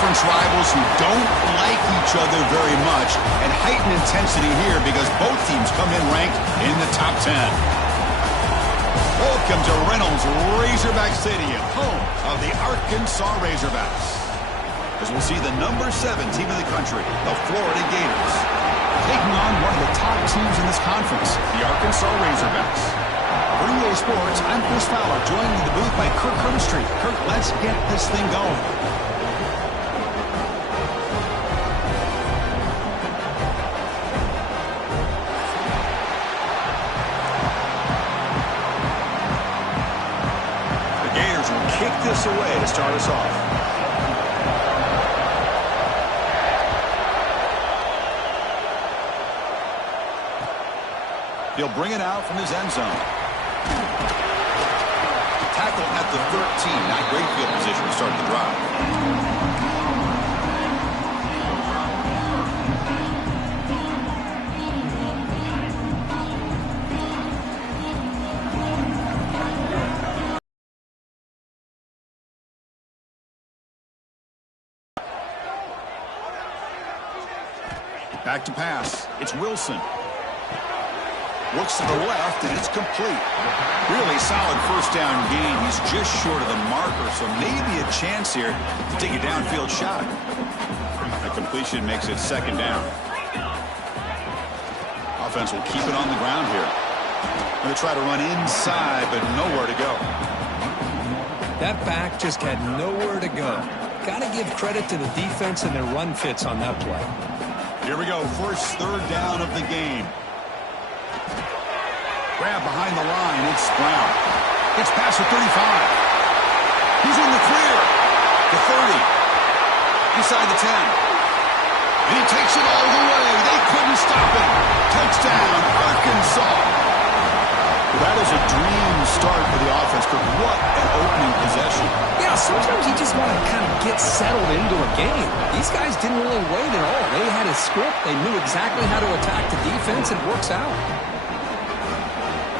conference rivals who don't like each other very much, and heightened intensity here because both teams come in ranked in the top 10. Welcome to Reynolds Razorback Stadium, home of the Arkansas Razorbacks. As we'll see the number 7 team in the country, the Florida Gators, taking on one of the top teams in this conference, the Arkansas Razorbacks. For EA Sports, I'm Chris Fowler, joined in the booth by Kirk Hermstreet. Kirk, let's get this thing going. The Gators will kick this away to start us off. He'll bring it out from his end zone. Tackle at the 13. Not great field position to start the drive. Back to pass. It's Wilson. Looks to the left, and it's complete. Really solid first down gain. He's just short of the marker, so maybe a chance here to take a downfield shot. The completion makes it second down. Offense will keep it on the ground here. Going to try to run inside, but nowhere to go. That back just had nowhere to go. Got to give credit to the defense and their run fits on that play. Here we go. First third down of the game. Grab behind the line. It's Brown. It's past the 35. He's in the clear. The 30. Inside the 10. And he takes it all the way. They couldn't stop him. Touchdown, Arkansas. That is a dream start for the offense, but what an opening possession. Yeah, sometimes you just want to kind of get settled into a game. These guys didn't really wait at all. They had a script. They knew exactly how to attack the defense. It works out.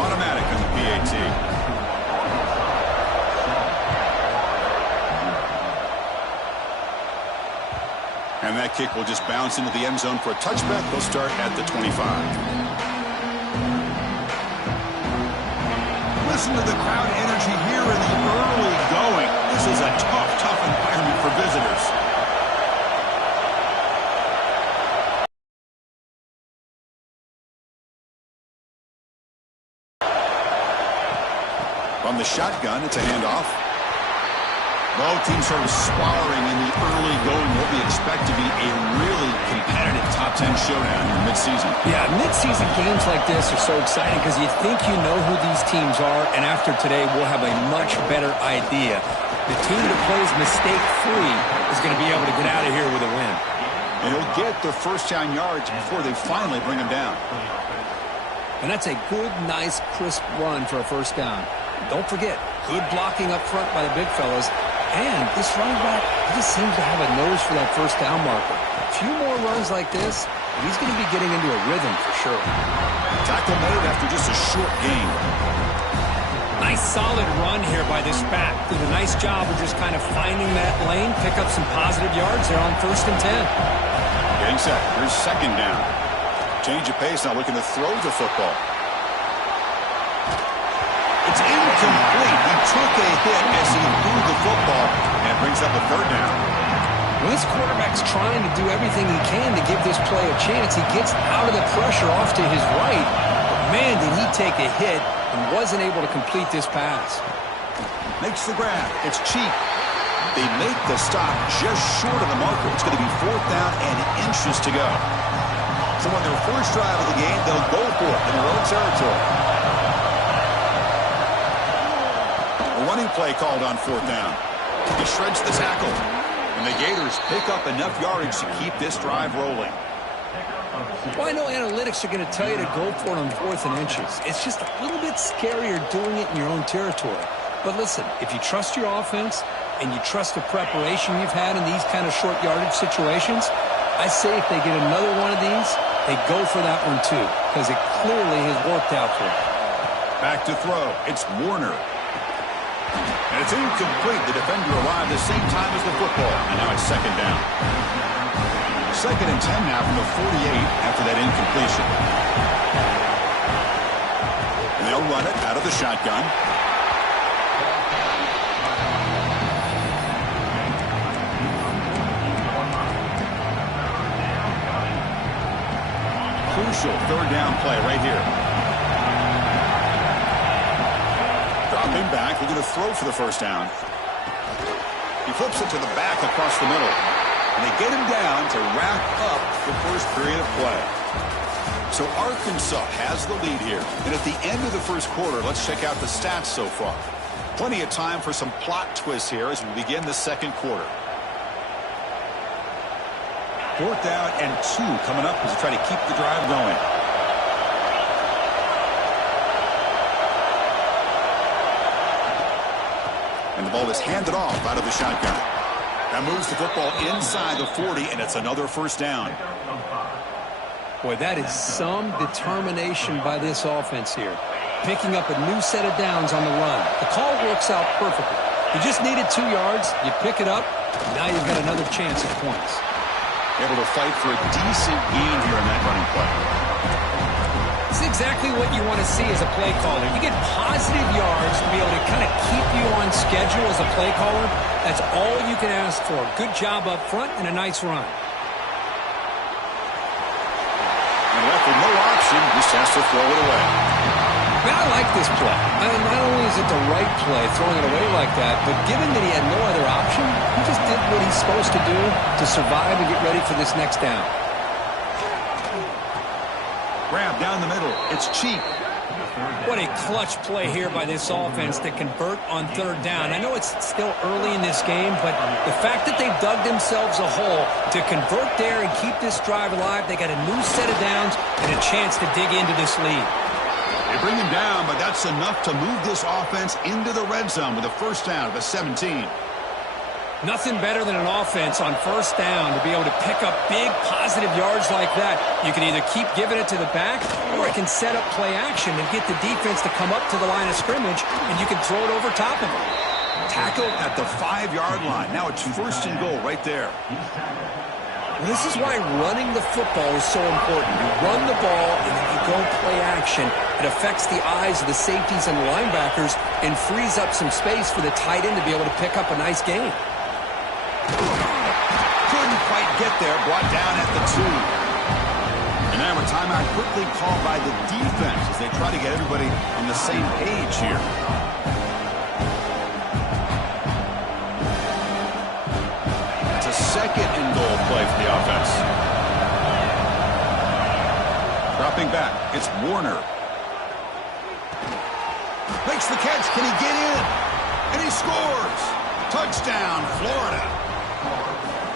Automatic on the PAT. And that kick will just bounce into the end zone for a touchback. They'll start at the 25. Listen to the crowd energy here in the early going. This is a tough environment for visitors. From the shotgun, it's a handoff. Both teams sort of sparring in the early going. What we expect to be a really competitive top 10 showdown in midseason. Yeah, midseason games like this are so exciting because you think you know who these teams are, and after today we'll have a much better idea. The team that plays mistake-free is going to be able to get out of here with a win. And he'll get the first down yards before they finally bring him down. And that's a good, nice, crisp run for a first down. Don't forget, good blocking up front by the big fellas. And this running back, he just seems to have a nose for that first down marker. A few more runs like this, and he's going to be getting into a rhythm for sure. Tackle made after just a short gain. Nice solid run here by this back. Did a nice job of just kind of finding that lane, pick up some positive yards there on 1st and 10. Getting set. Here's second down. Change of pace, now looking to throw the football. It's incomplete. He took a hit as he threw the football, and it brings up a third down. Well, this quarterback's trying to do everything he can to give this play a chance. He gets out of the pressure off to his right, but man, did he take a hit and wasn't able to complete this pass. Makes the grab. It's cheap. They make the stop just short of the marker. It's going to be 4th down and inches to go. So on their first drive of the game, they'll go for it in their own territory. Running play called on 4th down. He shreds the tackle. And the Gators pick up enough yardage to keep this drive rolling. Well, I know analytics are going to tell you to go for it on 4th and inches. It's just a little bit scarier doing it in your own territory. But listen, if you trust your offense and you trust the preparation you've had in these kind of short yardage situations, I say if they get another one of these, they go for that one too, because it clearly has worked out for them. Back to throw. It's Warner. And it's incomplete. The defender arrived the same time as the football. And now it's second down. 2nd and 10 now from the 48 after that incompletion. And they'll run it out of the shotgun. Crucial 3rd down play right here. Dropping back, they're going to throw for the 1st down. He flips it to the back across the middle. And they get him down to wrap up the 1st period of play. So Arkansas has the lead here. And at the end of the 1st quarter, let's check out the stats so far. Plenty of time for some plot twists here as we begin the 2nd quarter. 4th down and 2 coming up as they try to keep the drive going. And the ball is handed off out of the shotgun. That moves the football inside the 40, and it's another 1st down. Boy, that is some determination by this offense here. Picking up a new set of downs on the run. The call works out perfectly. You just needed 2 yards. You pick it up. Now you've got another chance at points. Able to fight for a decent gain here in that running play. It's exactly what you want to see as a play caller. You get positive yards to be able to kind of keep you on schedule as a play caller. That's all you can ask for. Good job up front and a nice run. And left with no option, just has to throw it away. Man, I like this play. Not only is it the right play, throwing it away like that, but given that he had no other option, he just did what he's supposed to do to survive and get ready for this next down. Grab down the middle. It's cheap. What a clutch play here by this offense to convert on 3rd down. I know it's still early in this game, but the fact that they've dug themselves a hole to convert there and keep this drive alive, they got a new set of downs and a chance to dig into this lead. They bring him down, but that's enough to move this offense into the red zone with a 1st down of a 17. Nothing better than an offense on 1st down to be able to pick up big positive yards like that. You can either keep giving it to the back, or it can set up play action and get the defense to come up to the line of scrimmage, and you can throw it over top of them. Tackled at the 5-yard line. Now it's 1st and goal right there. This is why running the football is so important. You run the ball, and then you go play action. It affects the eyes of the safeties and the linebackers and frees up some space for the tight end to be able to pick up a nice gain. Couldn't quite get there, brought down at the 2. And now a timeout quickly called by the defense as they try to get everybody on the same page here. It's a 2nd and goal play for the offense. Dropping back, it's Warner. Makes the catch, can he get in? And he scores! Touchdown, Florida.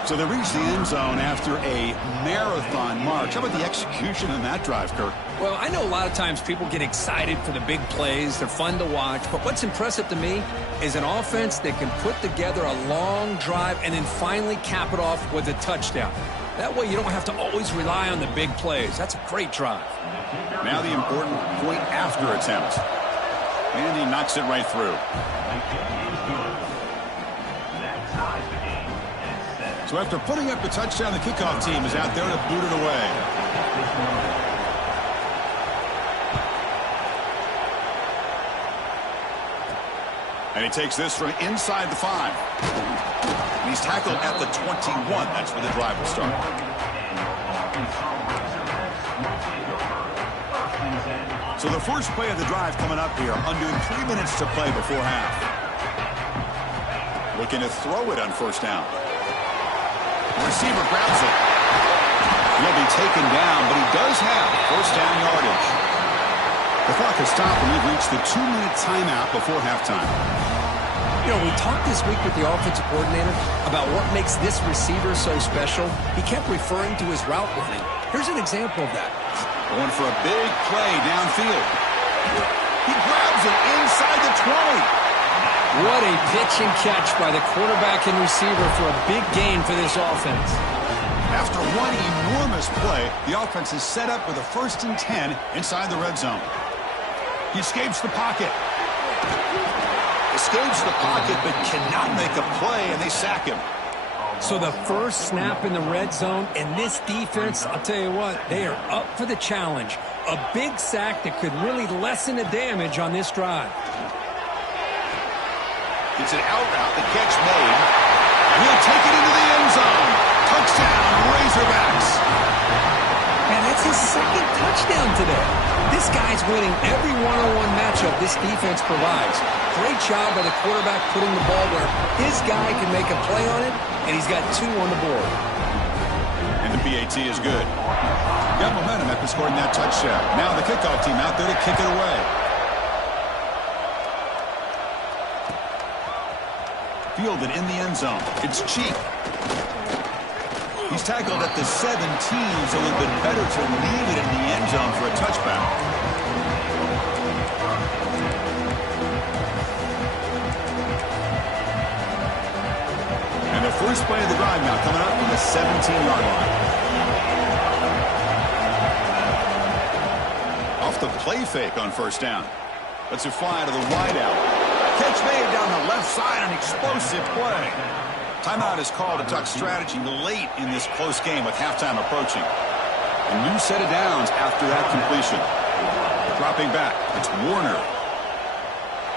So they reach the end zone after a marathon march. How about the execution in that drive, Kirk? Well, I know a lot of times people get excited for the big plays. They're fun to watch. But what's impressive to me is an offense that can put together a long drive and then finally cap it off with a touchdown. That way you don't have to always rely on the big plays. That's a great drive. Now the important point after attempt. And he knocks it right through. So after putting up the touchdown, the kickoff team is out there to boot it away. And he takes this from inside the 5. And he's tackled at the 21. That's where the drive will start. So the first play of the drive coming up here. Under 3 minutes to play before half. Looking to throw it on 1st down. Receiver grabs it. He'll be taken down, but he does have 1st down yardage. The clock has stopped, and we've reached the 2-minute timeout before halftime. You know, we talked this week with the offensive coordinator about what makes this receiver so special. He kept referring to his route running. Here's an example of that. Going for a big play downfield. He grabs it inside the 20. What a pitch and catch by the quarterback and receiver for a big gain for this offense. After one enormous play, the offense is set up with a 1st and 10 inside the red zone. He escapes the pocket. Escapes the pocket, but cannot make a play, and they sack him. So the first snap in the red zone, and this defense, I'll tell you what, they are up for the challenge. A big sack that could really lessen the damage on this drive. It's an out route, the catch made, and he'll take it into the end zone. Touchdown, Razorbacks. Man, that's his second touchdown today. This guy's winning every one-on-one matchup this defense provides. Great job by the quarterback putting the ball where his guy can make a play on it, and he's got 2 on the board. And the PAT is good. Got momentum after scoring that touchdown. Now the kickoff team out there to kick it away. Fielded in the end zone. It's Cheek. He's tackled at the 17, so it would have been better to leave it in the end zone for a touchback. And the first play of the drive now coming up from the 17-yard line. Off the play fake on first down. Lets it fly to the wideout. Catch made down the left side, an explosive play. Timeout is called to talk strategy late in this close game with halftime approaching. A new set of downs after that completion. Dropping back, it's Warner.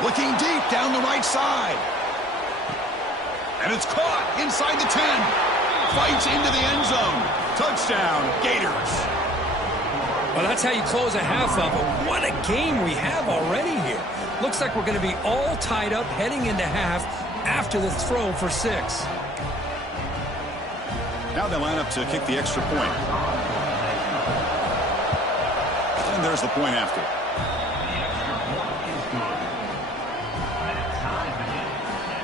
Looking deep down the right side. And it's caught inside the 10. Fights into the end zone. Touchdown, Gators. Well, that's how you close a half of it. What a game we have already here. Looks like we're going to be all tied up heading into half after the throw for 6. Now they line up to kick the extra point. And there's the point after.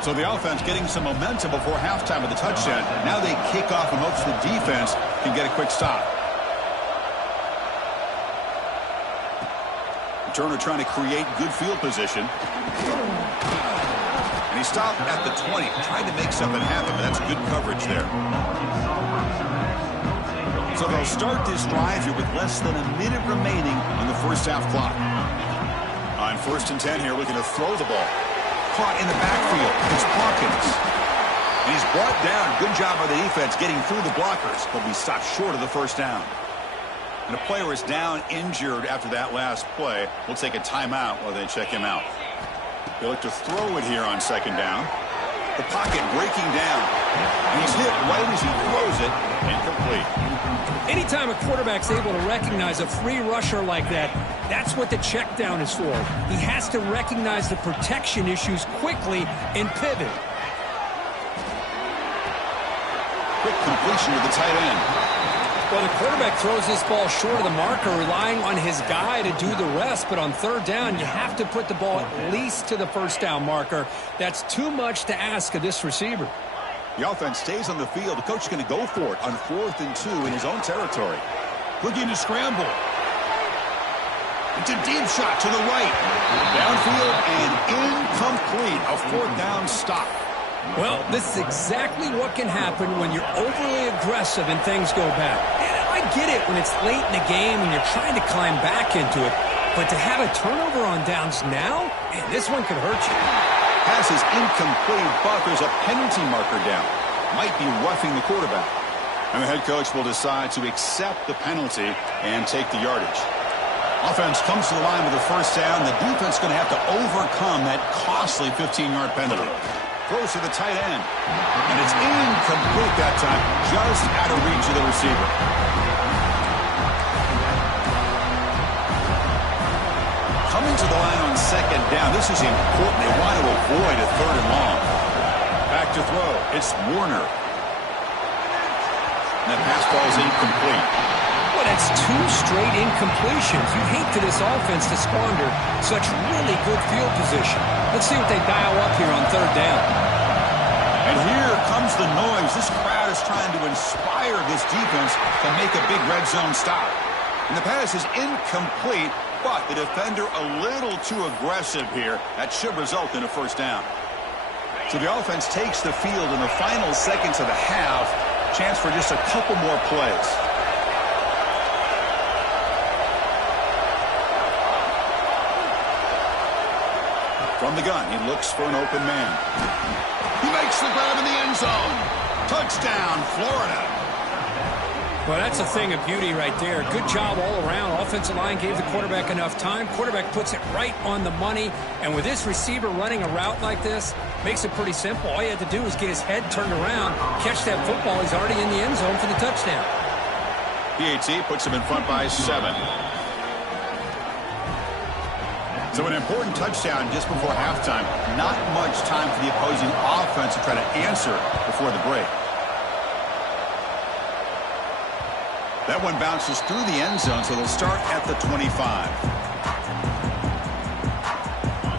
So the offense getting some momentum before halftime with the touchdown. Now they kick off in hopes the defense can get a quick stop. Turner trying to create good field position. And he stopped at the 20, trying to make something happen, but that's good coverage there. So they'll start this drive here with less than a minute remaining on the first half clock. On 1st and 10 here, looking to throw the ball. Caught in the backfield. It's Hawkins. And he's brought down. Good job by the defense getting through the blockers, but we stopped short of the first down. And a player is down injured after that last play. We'll take a timeout while they check him out. They look to throw it here on 2nd down. The pocket breaking down. And he's hit right as he throws it. Incomplete. Anytime a quarterback's able to recognize a free rusher like that, that's what the check down is for. He has to recognize the protection issues quickly and pivot. Quick completion to the tight end. Well, the quarterback throws this ball short of the marker, relying on his guy to do the rest. But on 3rd down, you have to put the ball at least to the first down marker. That's too much to ask of this receiver. The offense stays on the field. The coach is going to go for it on 4th and 2 in his own territory. Looking to scramble. It's a deep shot to the right. Downfield and incomplete. A 4th down stop. Well, this is exactly what can happen when you're overly aggressive and things go bad. And I get it when it's late in the game and you're trying to climb back into it. But to have a turnover on downs now, man, this one could hurt you. Pass is incomplete, but there's a penalty marker down. Might be roughing the quarterback. And the head coach will decide to accept the penalty and take the yardage. Offense comes to the line with a first down. The defense is going to have to overcome that costly 15-yard penalty. Throws to the tight end. And it's incomplete that time, just out of reach of the receiver. Coming to the line on 2nd down. This is important. They want to avoid a 3rd and long. Back to throw. It's Warner. And that pass ball is incomplete. Well, that's 2 straight incompletions. You hate for this offense to squander such really good field position. Let's see what they dial up here on 3rd down. And here comes the noise. This crowd is trying to inspire this defense to make a big red zone stop. And the pass is incomplete, but the defender a little too aggressive here. That should result in a first down. So the offense takes the field in the final seconds of the half. Chance for just a couple more plays. From the gun, he looks for an open man. He makes the grab in the end zone. Touchdown, Florida. Well, that's a thing of beauty right there. Good job all around. Offensive line gave the quarterback enough time. Quarterback puts it right on the money. And with this receiver running a route like this, makes it pretty simple. All you had to do was get his head turned around, catch that football. He's already in the end zone for the touchdown. PAT puts him in front by 7. So an important touchdown just before halftime. Not much time for the opposing offense to try to answer before the break. That one bounces through the end zone, so they'll start at the 25.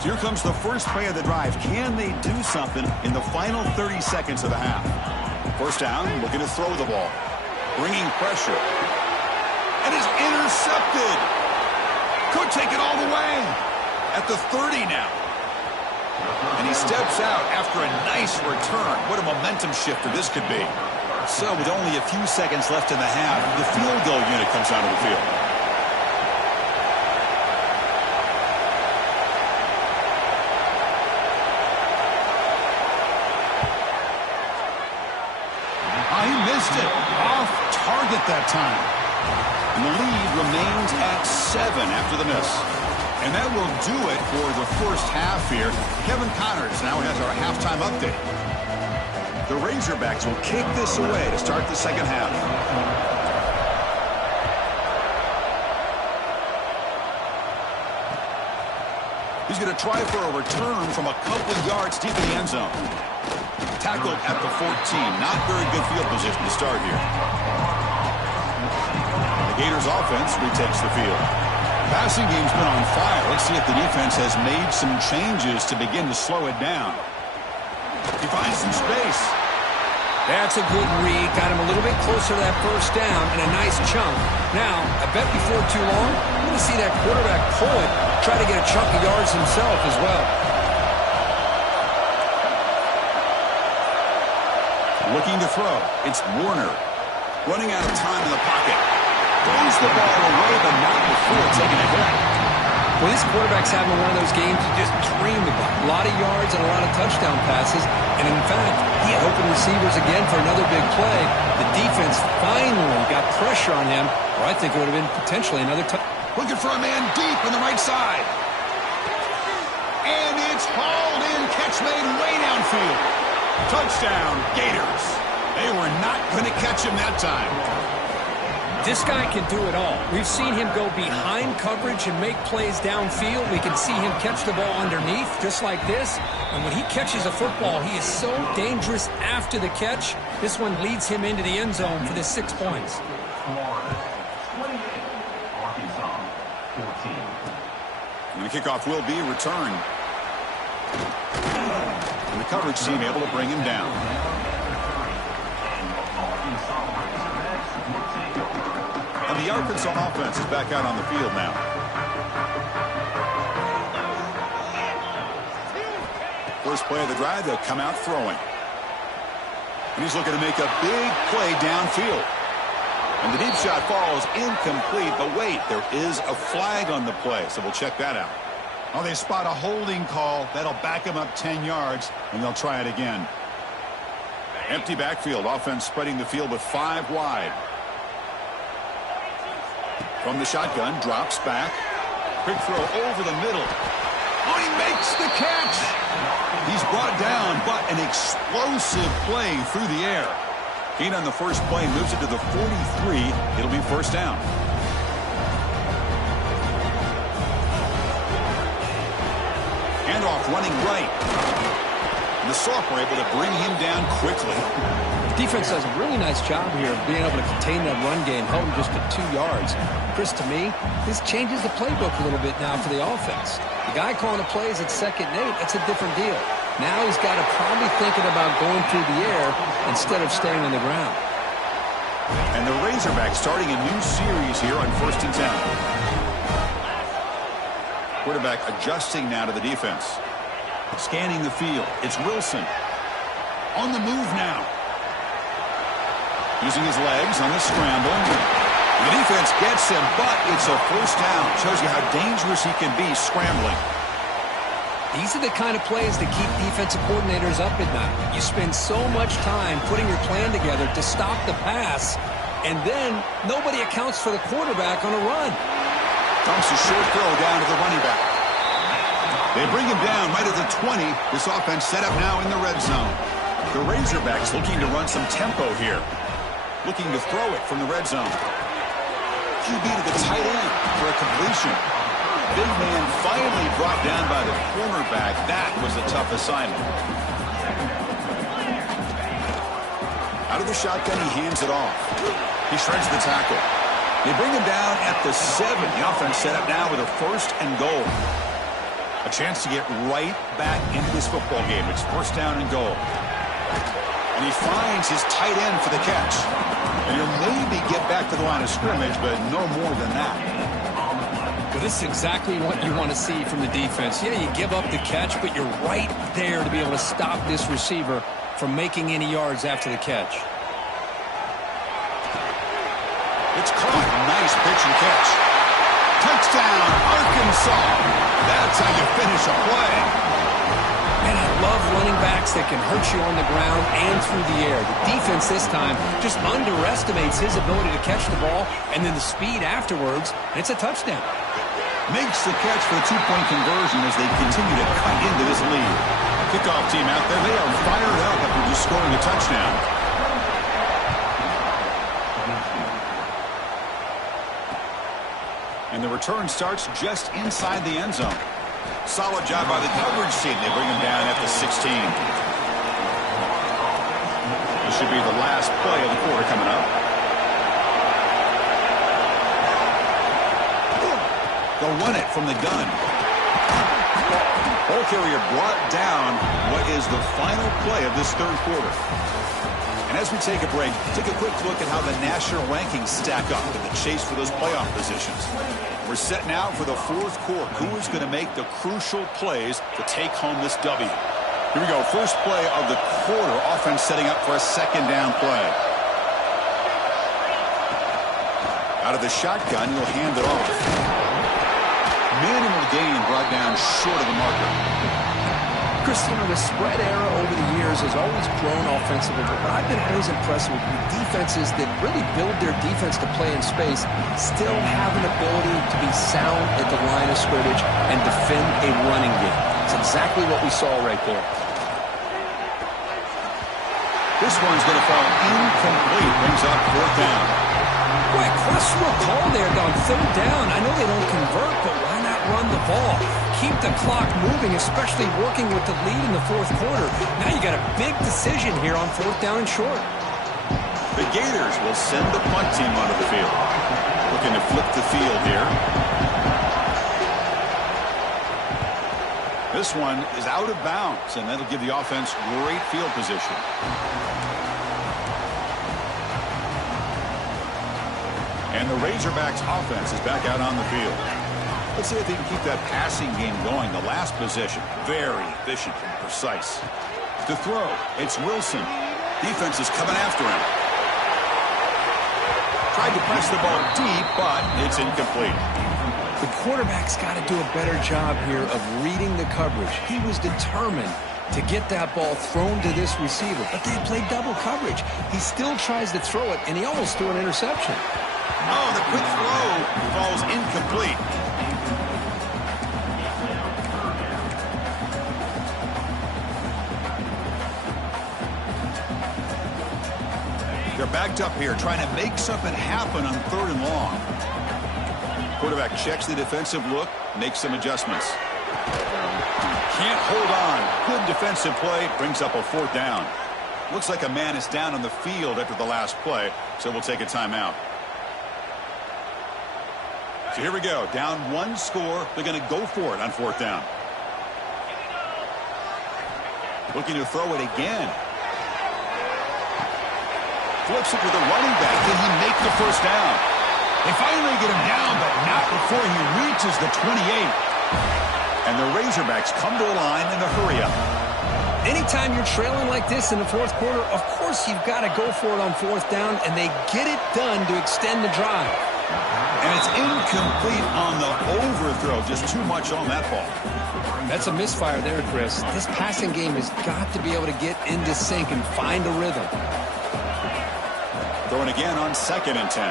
So here comes the first play of the drive. Can they do something in the final 30 seconds of the half? First down, looking to throw the ball. Bringing pressure. And is intercepted. Could take it all the way. At the 30 now. And he steps out after a nice return. What a momentum shifter this could be. So with only a few seconds left in the half, the field goal unit comes onto the field. He missed it. Off target that time. And the lead remains at 7 after the miss. And that will do it for the first half here. Kevin Connors now has our halftime update. The Razorbacks will kick this away to start the second half. He's going to try for a return from a couple of yards deep in the end zone. Tackled at the 14. Not very good field position to start here. The Gators offense retakes the field. Passing game's been on fire. Let's see if the defense has made some changes to begin to slow it down. He finds some space. That's a good read. Got him a little bit closer to that first down and a nice chunk. Now, I bet before too long, we're going to see that quarterback pull it, try to get a chunk of yards himself as well. Looking to throw. It's Warner. Running out of time in the pocket. Throws the ball away, but not before taking a hit. Well, this quarterback's having one of those games you just dream about. A lot of yards and a lot of touchdown passes. And in fact, he had open receivers again for another big play. The defense finally got pressure on him, or I think it would have been potentially another touchdown. Looking for a man deep on the right side. And it's hauled in. Catch made way downfield. Touchdown, Gators. They were not going to catch him that time. This guy can do it all. We've seen him go behind coverage and make plays downfield. We can see him catch the ball underneath just like this. And when he catches a football, he is so dangerous after the catch. This one leads him into the end zone for the 6 points. And the kickoff will be returned. And the coverage team able to bring him down. And the Arkansas offense is back out on the field now. First play of the drive, they'll come out throwing. And he's looking to make a big play downfield. And the deep shot falls incomplete, but wait, there is a flag on the play, so we'll check that out. Oh, they spot a holding call. That'll back him up 10 yards, and they'll try it again. Empty backfield, offense spreading the field with 5 wide. From the shotgun, drops back. Quick throw over the middle. Oh, he makes the catch. He's brought down, but an explosive play through the air. Gain on the first play moves it to the 43. It'll be first down. Handoff running right. And the sophomore able to bring him down quickly. Defense does a really nice job here of being able to contain that run game, held him just to 2 yards. Chris, to me, this changes the playbook a little bit now for the offense. The guy calling the plays at 2nd and 8, that's a different deal. Now he's got to probably thinking about going through the air instead of staying on the ground. And the Razorbacks starting a new series here on 1st and 10. Quarterback adjusting now to the defense. Scanning the field. It's Wilson. On the move now. Using his legs on the scramble. The defense gets him, but it's a first down. Shows you how dangerous he can be scrambling. These are the kind of plays that keep defensive coordinators up at night. You spend so much time putting your plan together to stop the pass, and then nobody accounts for the quarterback on a run. Dumps a short throw down to the running back. They bring him down right at the 20. This offense set up now in the red zone. The Razorbacks looking to run some tempo here. Looking to throw it from the red zone. QB to the tight end for a completion. Big man finally brought down by the cornerback. That was a tough assignment. Out of the shotgun, he hands it off. He shreds the tackle. They bring him down at the 7. The offense set up now with a 1st and goal. A chance to get right back into this football game. It's 1st down and goal. And he finds his tight end for the catch. And he'll maybe get back to the line of scrimmage, but no more than that. Well, this is exactly what you want to see from the defense. Yeah, you give up the catch, but you're right there to be able to stop this receiver from making any yards after the catch. It's caught. Nice pitch and catch. Touchdown, Arkansas. That's how you finish a play. And I love running backs that can hurt you on the ground and through the air. The defense this time just underestimates his ability to catch the ball, and then the speed afterwards, and it's a touchdown. Makes the catch for the 2-point conversion as they continue to cut into this lead. Kickoff team out there. They are fired up after just scoring a touchdown. And the return starts just inside the end zone. Solid job by the coverage team. They bring him down at the 16. This should be the last play of the quarter coming up. They'll run it from the gun. Ball carrier brought down what is the final play of this 3rd quarter. And as we take a break, take a quick look at how the national rankings stack up in the chase for those playoff positions. We're set now for the 4th quarter. Who is going to make the crucial plays to take home this W? Here we go. First play of the quarter. Offense setting up for a 2nd down play. Out of the shotgun, he'll hand it off. Minimal gain brought down short of the marker. Chris, you know, the spread era over the years has always grown offensively, but I've been always impressed with defenses that really build their defense to play in space, still have an ability to be sound at the line of scrimmage and defend a running game. It's exactly what we saw right there. This one's going to fall incomplete. Brings up 4th down. Boy, questionable call there on 3rd down. I know they don't convert, but why not run the ball? Keep the clock moving, especially working with the lead in the 4th quarter. Now you got a big decision here on 4th down and short. The Gators will send the punt team onto the field. Looking to flip the field here. This one is out of bounds, and that'll give the offense great field position. And the Razorbacks offense is back out on the field. Let's see if they can keep that passing game going. The last possession, very efficient and precise. To throw, it's Wilson. Defense is coming after him. Tried to press the ball deep, but it's incomplete. The quarterback's got to do a better job here of reading the coverage. He was determined to get that ball thrown to this receiver, but they played double coverage. He still tries to throw it, and he almost threw an interception. Oh, the quick throw falls incomplete. They're backed up here, trying to make something happen on 3rd and long. Quarterback checks the defensive look, makes some adjustments. Can't hold on. Good defensive play, brings up a 4th down. Looks like a man is down on the field after the last play, so we'll take a timeout. So here we go. Down 1 score. They're going to go for it on 4th down. Looking to throw it again. Flips it to the running back. Can he make the 1st down? They finally get him down, but not before he reaches the 28. And the Razorbacks come to a line in a hurry-up. Anytime you're trailing like this in the 4th quarter, of course you've got to go for it on 4th down, and they get it done to extend the drive. And it's incomplete on the overthrow. Just too much on that ball. That's a misfire there, Chris. This passing game has got to be able to get into sync and find a rhythm. Throwing again on 2nd and 10.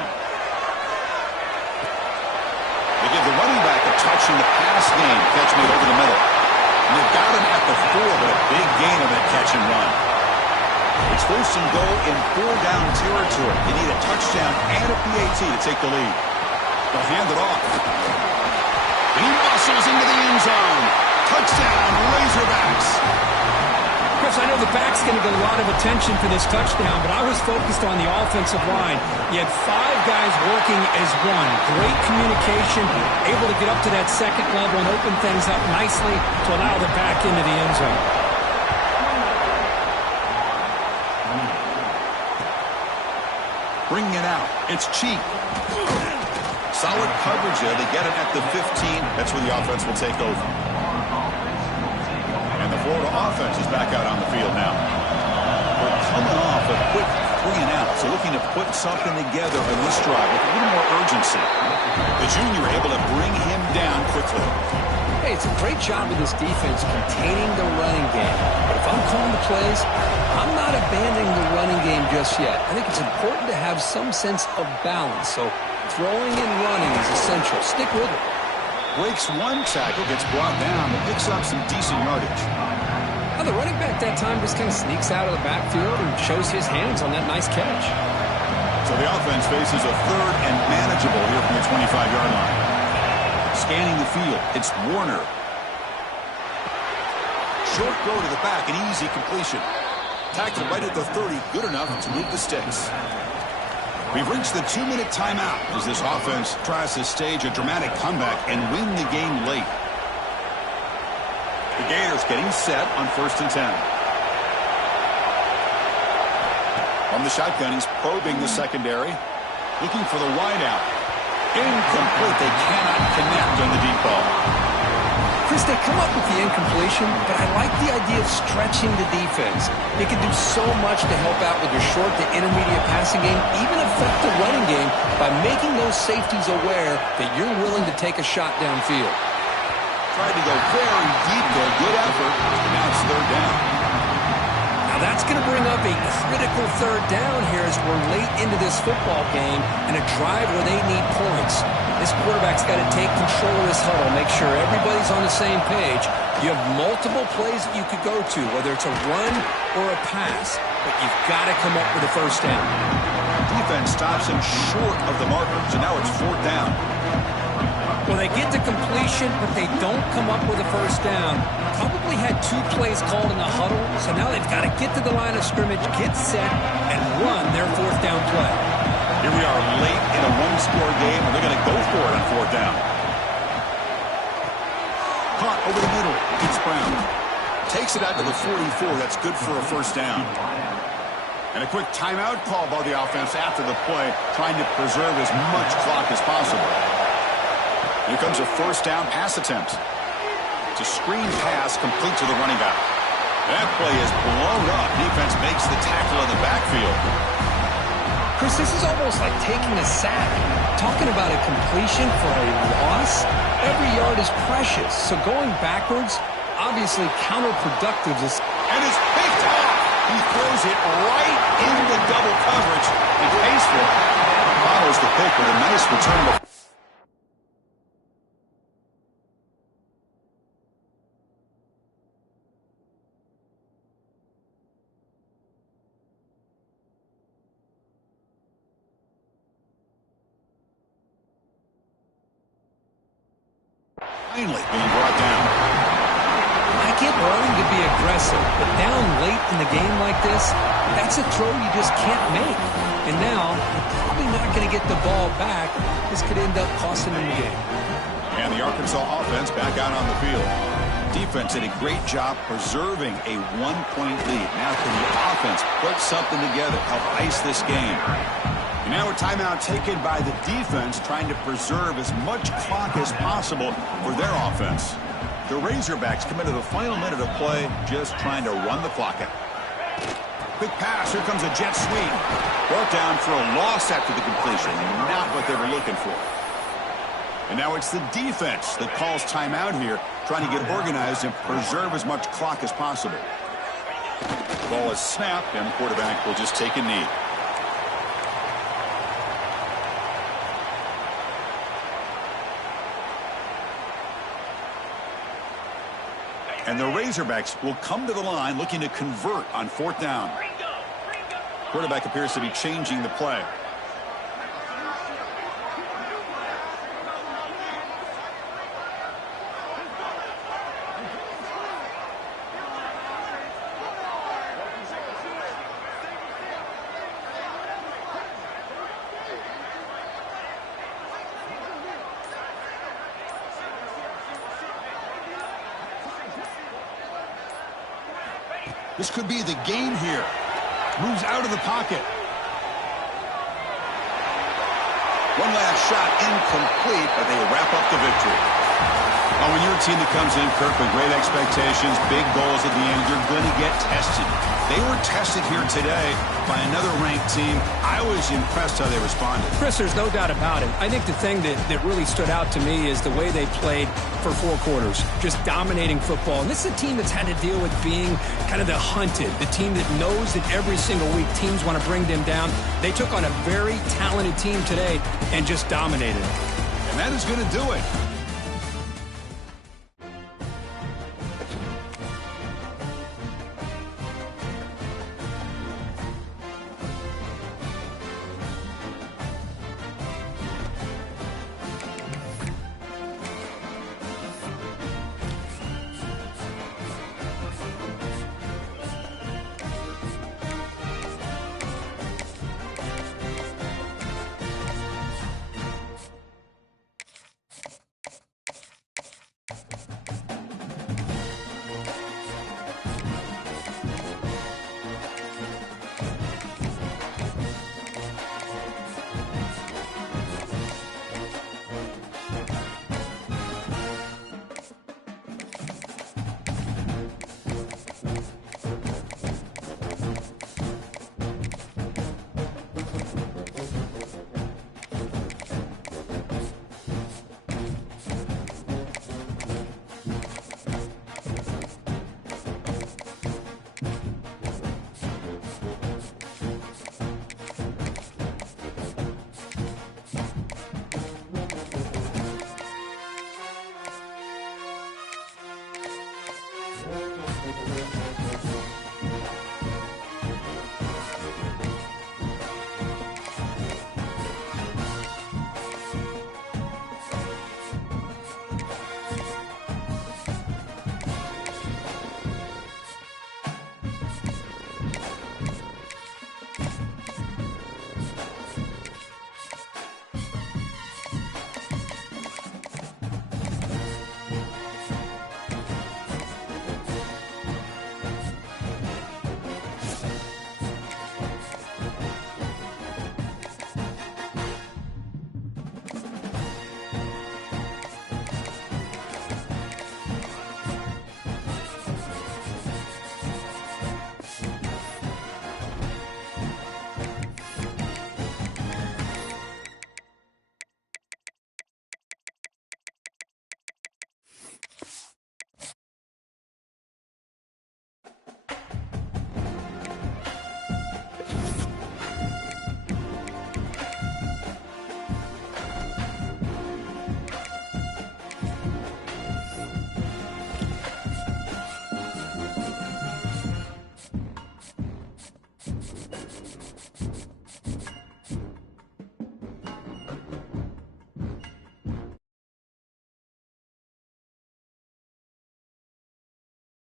They give the running back a touch in the pass game. Catch made over the middle. And they've got him at the 4, but a big gain on that catch and run. It's 1st and goal in 4-down territory. They need a touchdown and a PAT to take the lead. They'll hand it off. He muscles into the end zone. Touchdown, Razorbacks. Chris, I know the back's going to get a lot of attention for this touchdown, but I was focused on the offensive line. You had 5 guys working as one. Great communication, able to get up to that 2nd level and open things up nicely to allow the back into the end zone. Bringing it out. It's cheap. Solid coverage there. They get it at the 15. That's where the offense will take over. And the Florida offense is back out on the field now. We're coming off a quick 3 and out, so looking to put something together in this drive with a little more urgency. The junior able to bring him down quickly. Hey, it's a great job of this defense containing the running game. But if I'm calling the plays, I'm not abandoning the running game just yet. I think it's important to have some sense of balance. So throwing and running is essential. Stick with it. Breaks 1 tackle, gets brought down, but picks up some decent yardage. Now the running back that time just kind of sneaks out of the backfield and shows his hands on that nice catch. So the offense faces a 3rd and manageable here from the 25-yard line. Scanning the field, it's Warner. Short throw to the back, an easy completion. Tackled right at the 30, good enough to move the sticks. We've reached the 2-minute timeout as this offense tries to stage a dramatic comeback and win the game late. The Gators getting set on 1st and 10. On the shotgun, he's probing the secondary, looking for the wideout. Incomplete. They cannot connect on the deep ball. Chris, they come up with the incompletion, but I like the idea of stretching the defense. They can do so much to help out with your short to intermediate passing game, even affect the running game by making those safeties aware that you're willing to take a shot downfield. Tried to go very deep there. Good effort. Now it's 3rd down. Now that's going to bring up a critical 3rd down here as we're late into this football game and a drive where they need points. This quarterback's got to take control of this huddle, make sure everybody's on the same page. You have multiple plays that you could go to, whether it's a run or a pass, but you've got to come up with a 1st down. Defense stops him short of the marker, so now it's 4th down. Well, they get to completion, but they don't come up with a 1st down. Probably had 2 plays called in the huddle, so now they've got to get to the line of scrimmage, get set, and run their 4th down play. Here we are late in a 1-score game, and they're going to go for it on 4th down. Caught over the middle. It's Brown. Takes it out to the 44. That's good for a 1st down. And a quick timeout call by the offense after the play, trying to preserve as much clock as possible. Here comes a 1st down pass attempt. It's a screen pass complete to the running back. That play is blown up. Defense makes the tackle in the backfield. Chris, this is almost like taking a sack. Talking about a completion for a loss, every yard is precious. So going backwards, obviously counterproductive. And it's picked off. He throws it right into double coverage and pays for it. Follows the pick with a nice return. Finally being brought down. I get wanting to be aggressive, but down late in the game like this, that's a throw you just can't make. And now, you're probably not going to get the ball back. This could end up costing them the game. And the Arkansas offense back out on the field. Defense did a great job preserving a 1-point lead. Now can the offense put something together, help ice this game? And now a timeout taken by the defense, trying to preserve as much clock as possible for their offense. The Razorbacks come into the final minute of play, just trying to run the clock out. Quick pass, here comes a jet sweep. Brought down for a loss after the completion. Not what they were looking for. And now it's the defense that calls timeout here, trying to get organized and preserve as much clock as possible. Ball is snapped, and the quarterback will just take a knee. And the Razorbacks will come to the line looking to convert on 4th down. Quarterback appears to be changing the play. This could be the game here. Moves out of the pocket. One last shot incomplete, but they wrap up the victory. Well, when you're a team that comes in, Kirk, with great expectations, big goals at the end, you're going to get tested. They were tested here today by another ranked team. I was impressed how they responded. Chris, there's no doubt about it. I think the thing that really stood out to me is the way they played for 4 quarters, just dominating football. And this is a team that's had to deal with being kind of the hunted, the team that knows that every single week teams want to bring them down. They took on a very talented team today and just dominated. And that is going to do it.